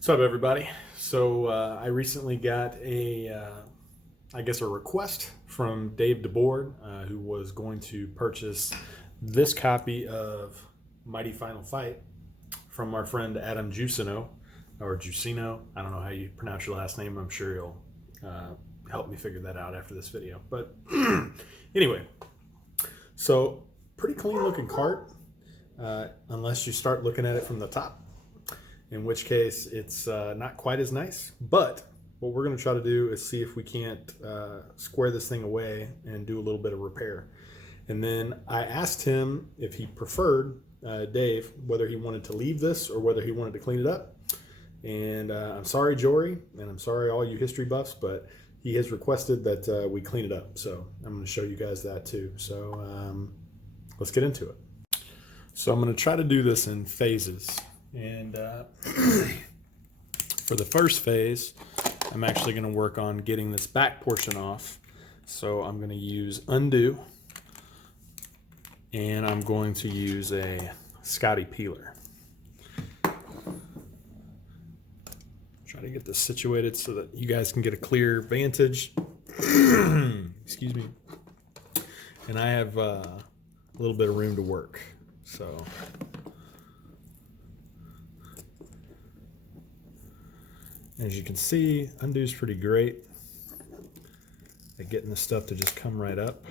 What's up, everybody? So I recently got I guess a request from Dave DeBoard, who was going to purchase this copy of Mighty Final Fight from our friend Adam Juicino, or Juicino. I don't know how you pronounce your last name. I'm sure you'll help me figure that out after this video. But anyway, so pretty clean looking cart, unless you start looking at it from the top, in which case it's not quite as nice. But what we're going to try to do is see if we can't square this thing away and do a little bit of repair. And then I asked him if he preferred, Dave, whether he wanted to leave this or whether he wanted to clean it up. And I'm sorry, Jory, and I'm sorry, all you history buffs, but he has requested that we clean it up. So I'm going to show you guys that too. So let's get into it. So I'm going to try to do this in phases. And for the first phase, I'm actually going to work on getting this back portion off. So I'm going to use undo, and I'm going to use a Scotty peeler. Try to get this situated so that you guys can get a clear vantage. Excuse me. And I have a little bit of room to work. So as you can see, undo is pretty great at getting the stuff to just come right up.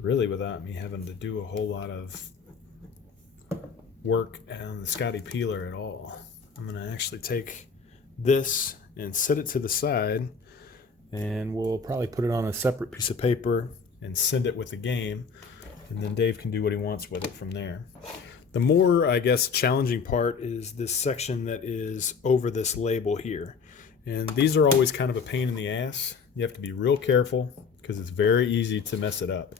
Really without me having to do a whole lot of work on the Scotty peeler at all. I'm going to actually take this and set it to the side, and we'll probably put it on a separate piece of paper and send it with the game. And then Dave can do what he wants with it from there. The more, I guess, challenging part is this section that is over this label here. And these are always kind of a pain in the ass. You have to be real careful because it's very easy to mess it up.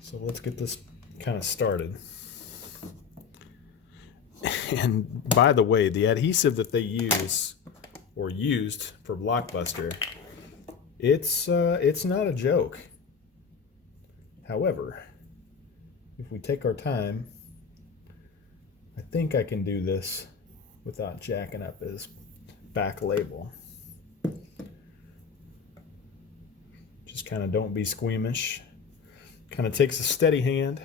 So let's get this kind of started. And by the way, the adhesive that they use or used for Blockbuster, it's not a joke. However, if we take our time, I think I can do this without jacking up his back label. Just kind of don't be squeamish. Kind of takes a steady hand,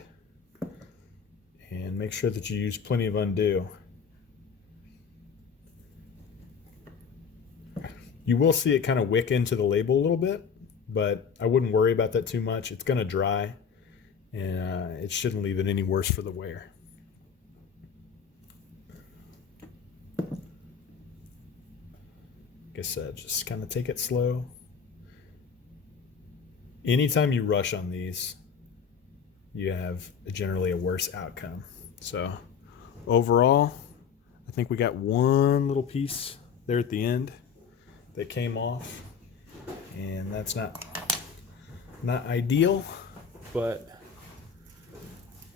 and make sure that you use plenty of undo. You will see it kind of wick into the label a little bit, but I wouldn't worry about that too much. It's going to dry, and it shouldn't leave it any worse for the wear. Like I said, just kind of take it slow. Anytime you rush on these, you have generally a worse outcome. So overall, I think we got one little piece there at the end that came off, and that's not ideal, but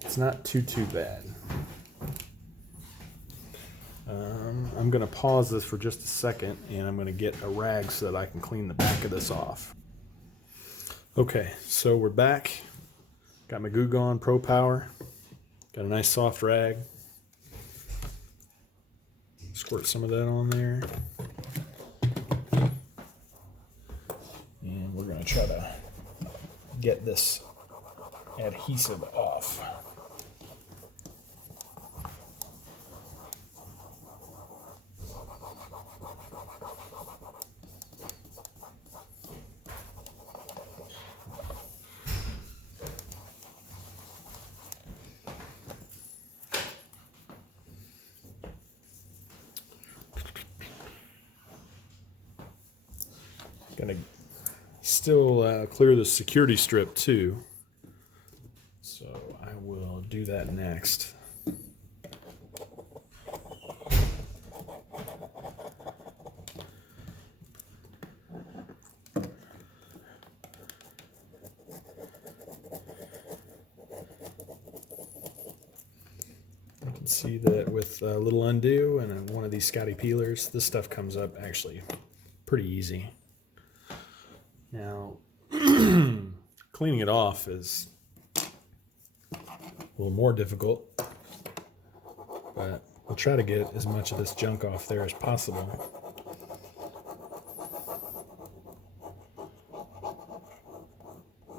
it's not too bad. I'm gonna pause this for just a second, and I'm gonna get a rag so that I can clean the back of this off. Okay, so we're back. Got my Goo Gone Pro Power. Got a nice soft rag. Squirt some of that on there. And we're going to try to get this adhesive off. Gonna still clear the security strip too, so I will do that next. You can see that with a little undo and one of these Scotty peelers, this stuff comes up actually pretty easy. Now, Cleaning it off is a little more difficult, but I'll try to get as much of this junk off there as possible.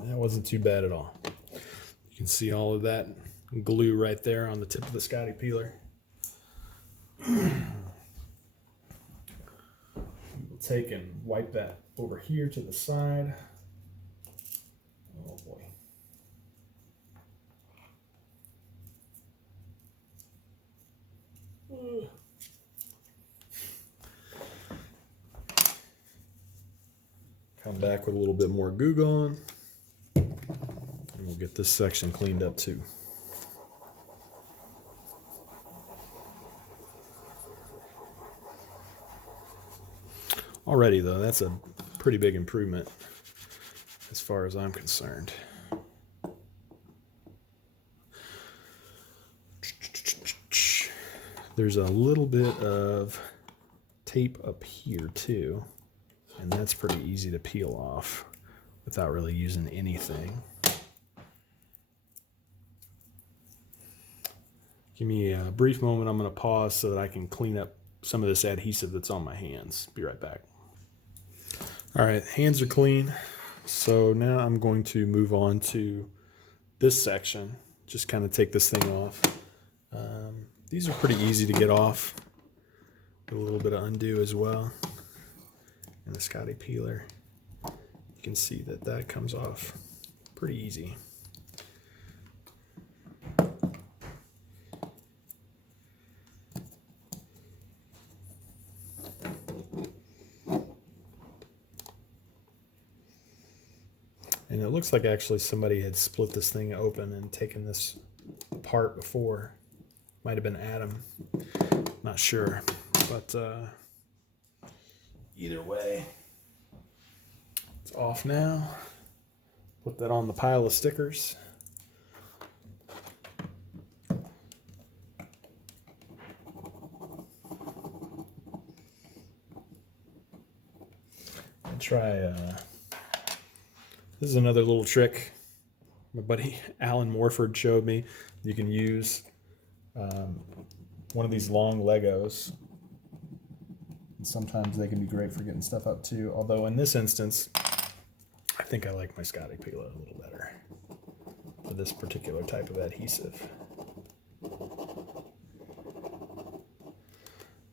That wasn't too bad at all. You can see all of that glue right there on the tip of the Scotty peeler. We'll take and wipe that over here to the side. Oh boy. Come back with a little bit more Goo Gone, and we'll get this section cleaned up too. Already though, that's a pretty big improvement as far as I'm concerned. There's a little bit of tape up here too, and that's pretty easy to peel off without really using anything. Give me a brief moment. I'm going to pause so that I can clean up some of this adhesive that's on my hands. Be right back. All right, hands are clean. So now I'm going to move on to this section. Just kind of take this thing off. These are pretty easy to get off. A little bit of undo as well. And the Scotty peeler, you can see that that comes off pretty easy. And it looks like actually somebody had split this thing open and taken this apart before. Might have been Adam, not sure, but either way, it's off now. Put that on the pile of stickers. And try, this is another little trick my buddy Alan Morford showed me. You can use one of these long Legos. And sometimes they can be great for getting stuff up too. Although in this instance, I think I like my Scotty peeler a little better for this particular type of adhesive.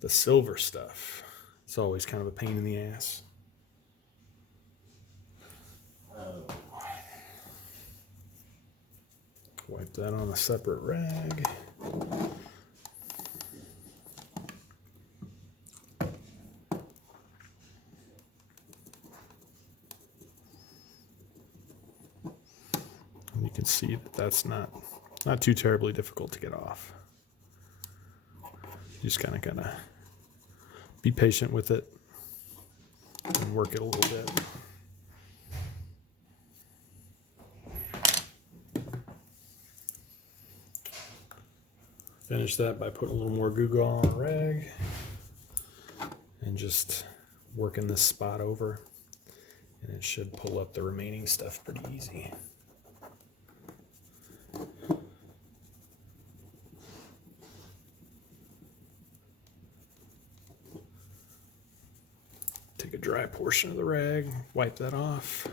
The silver stuff, it's always kind of a pain in the ass. Wipe that on a separate rag. And you can see that that's not too terribly difficult to get off. You just kind of gotta be patient with it and work it a little bit. Finish that by putting a little more Goo Gone on a rag and just working this spot over, and it should pull up the remaining stuff pretty easy. Take a dry portion of the rag, wipe that off.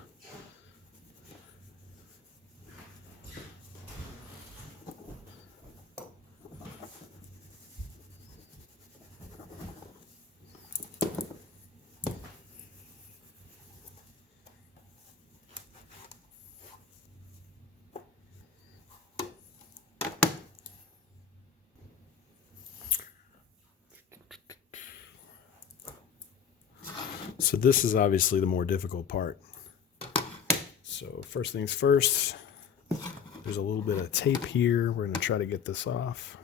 So this is obviously the more difficult part. So first things first, there's a little bit of tape here. We're going to try to get this off.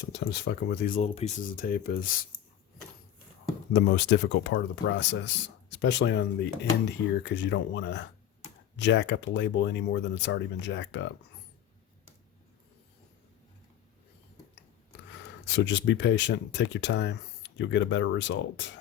Sometimes fucking with these little pieces of tape is the most difficult part of the process, especially on the end here, because you don't want to jack up the label any more than it's already been jacked up. So just be patient, take your time, you'll get a better result.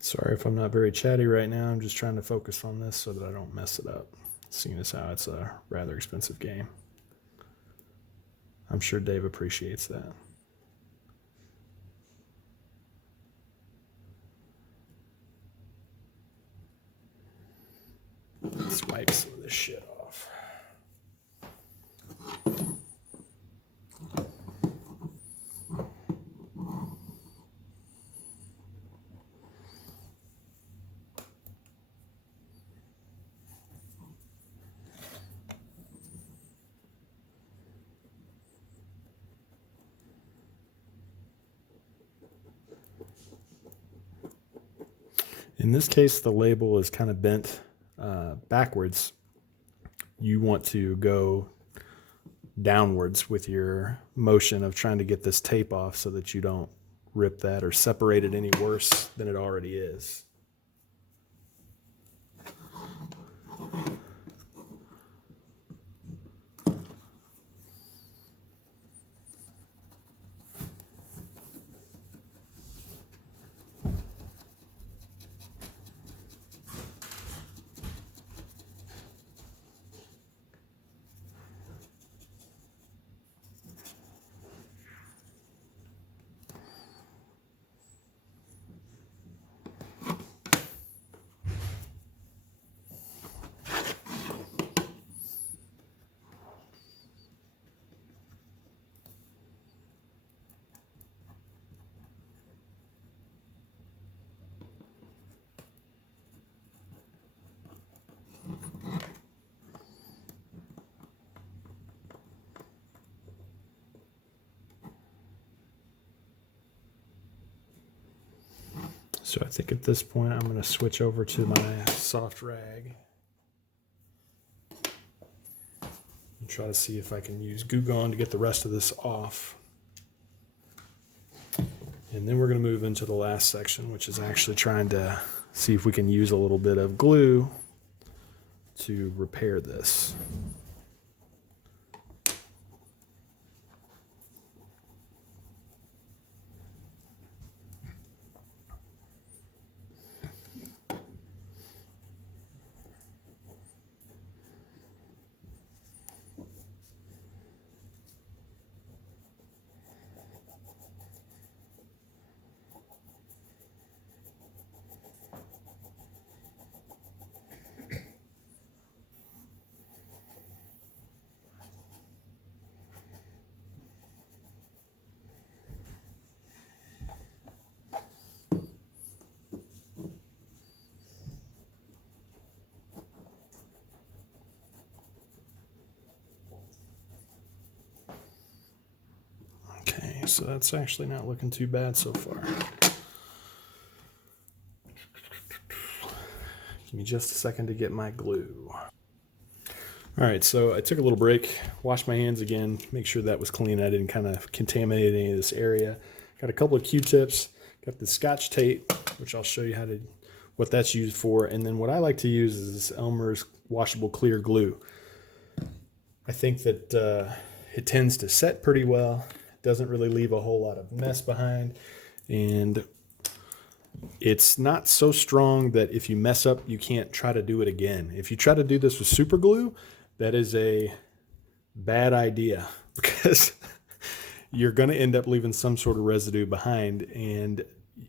Sorry if I'm not very chatty right now. I'm just trying to focus on this so that I don't mess it up, seeing as how it's a rather expensive game. I'm sure Dave appreciates that. Let's wipe some of this shit off. In this case, the label is kind of bent backwards. You want to go downwards with your motion of trying to get this tape off so that you don't rip that or separate it any worse than it already is. So I think at this point I'm going to switch over to my soft rag and try to see if I can use Goo Gone to get the rest of this off. And then we're going to move into the last section, which is actually trying to see if we can use a little bit of glue to repair this. Okay, so that's actually not looking too bad so far. Give me just a second to get my glue. All right, so I took a little break, washed my hands again, make sure that was clean. I didn't kind of contaminate any of this area. Got a couple of Q-tips, got the Scotch tape, which I'll show you what that's used for. And then what I like to use is this Elmer's washable clear glue. I think that it tends to set pretty well. It doesn't really leave a whole lot of mess behind. And it's not so strong that if you mess up, you can't try to do it again. If you try to do this with super glue, that is a bad idea because you're going to end up leaving some sort of residue behind. And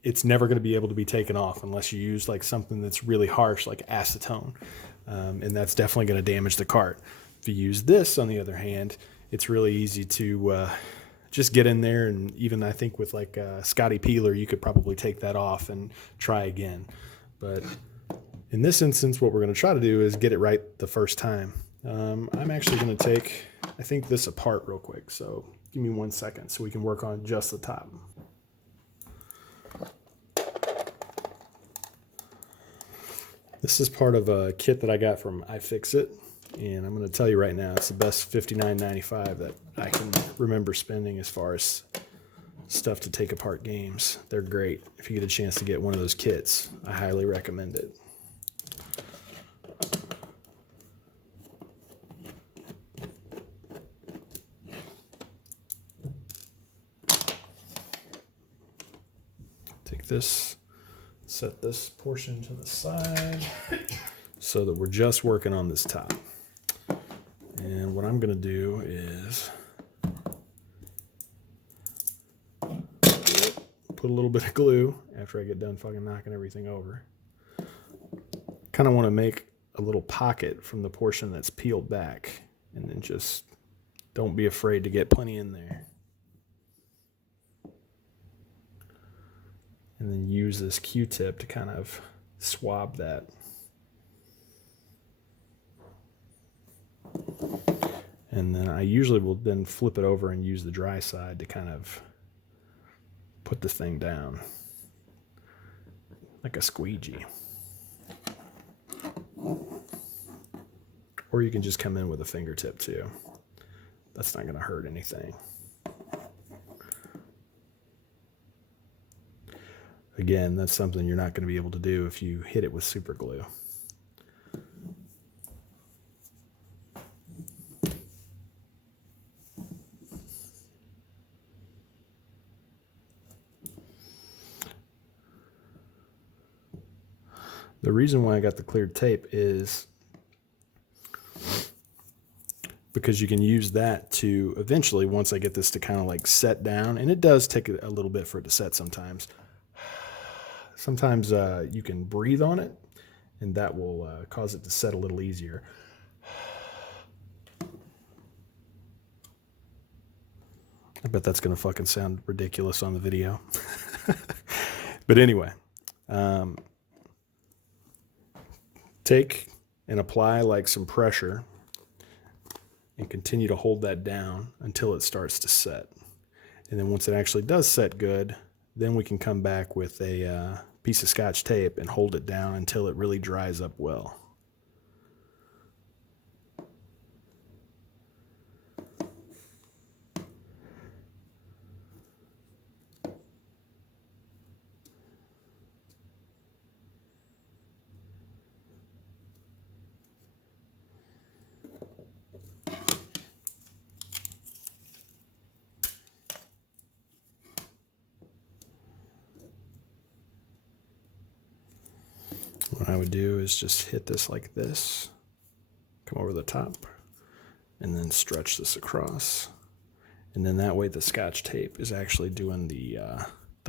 it's never going to be able to be taken off unless you use like something that's really harsh, like acetone. And that's definitely going to damage the cart. If you use this, on the other hand, it's really easy to just get in there. And even I think with like Scotty Peeler, you could probably take that off and try again. But in this instance, what we're going to try to do is get it right the first time. I'm actually going to take, I think, this apart real quick. So give me 1 second so we can work on just the top. This is part of a kit that I got from iFixit, and I'm going to tell you right now, it's the best $59.95 that I can remember spending as far as stuff to take apart games. They're great. If you get a chance to get one of those kits, I highly recommend it. Take this, set this portion to the side so that we're just working on this top. And what I'm going to do is put a little bit of glue after I get done fucking knocking everything over. Kind of want to make a little pocket from the portion that's peeled back, and then just don't be afraid to get plenty in there. And then use this Q-tip to kind of swab that. And then I usually will then flip it over and use the dry side to kind of put the thing down like a squeegee. Or you can just come in with a fingertip too. That's not going to hurt anything. Again, that's something you're not going to be able to do if you hit it with super glue. The reason why I got the cleared tape is because you can use that to eventually, once I get this to kind of like set down, and it does take a little bit for it to set sometimes. Sometimes you can breathe on it, and that will cause it to set a little easier. I bet that's going to fucking sound ridiculous on the video. But anyway, take and apply like some pressure and continue to hold that down until it starts to set. And then once it actually does set good, then we can come back with a piece of Scotch tape and hold it down until it really dries up well. What I would do is just hit this like this, come over the top, and then stretch this across. And then that way the Scotch tape is actually doing the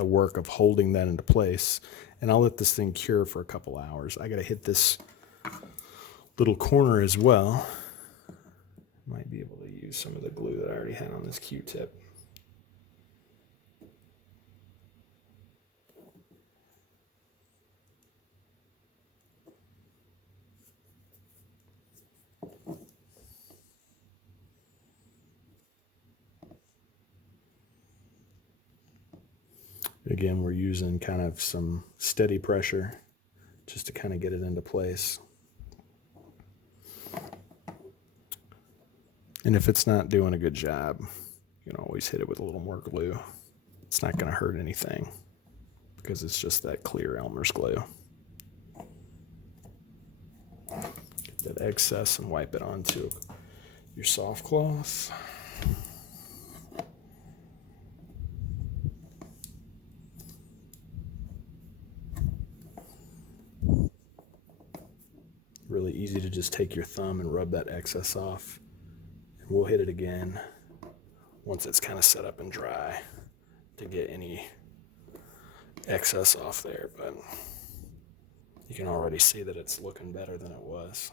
work of holding that into place. And I'll let this thing cure for a couple hours. I got to hit this little corner as well. Might be able to use some of the glue that I already had on this Q-tip. Again, we're using kind of some steady pressure just to kind of get it into place. And if it's not doing a good job, you can always hit it with a little more glue. It's not going to hurt anything because it's just that clear Elmer's glue. Get that excess and wipe it onto your soft cloth. Really easy to just take your thumb and rub that excess off. And we'll hit it again once it's kind of set up and dry to get any excess off there, but you can already see that it's looking better than it was.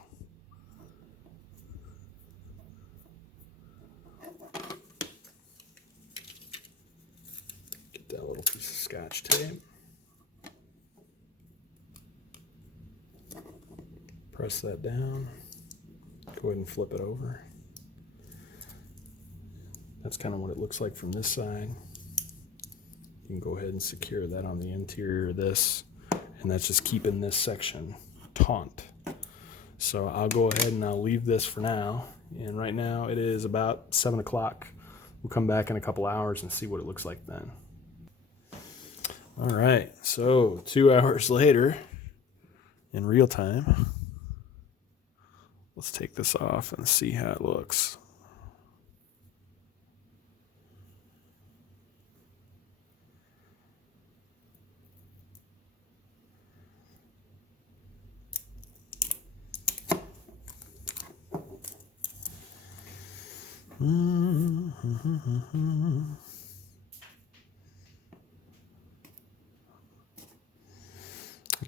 Get that little piece of Scotch tape. Press that down. Go ahead and flip it over. That's kind of what it looks like from this side. You can go ahead and secure that on the interior of this, and that's just keeping this section taut. So I'll go ahead and I'll leave this for now. And right now it is about 7 o'clock. We'll come back in a couple hours and see what it looks like then. All right, so 2 hours later, in real time, let's take this off and see how it looks. I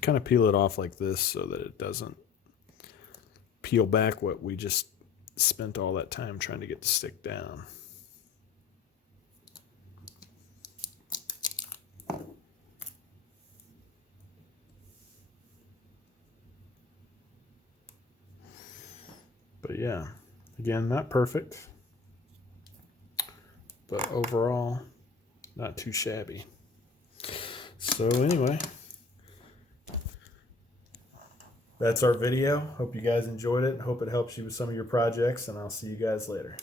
kind of peel it off like this so that it doesn't peel back what we just spent all that time trying to get to stick down. But yeah, again, not perfect, but overall not too shabby. So anyway, that's our video. Hope you guys enjoyed it. Hope it helps you with some of your projects, and I'll see you guys later.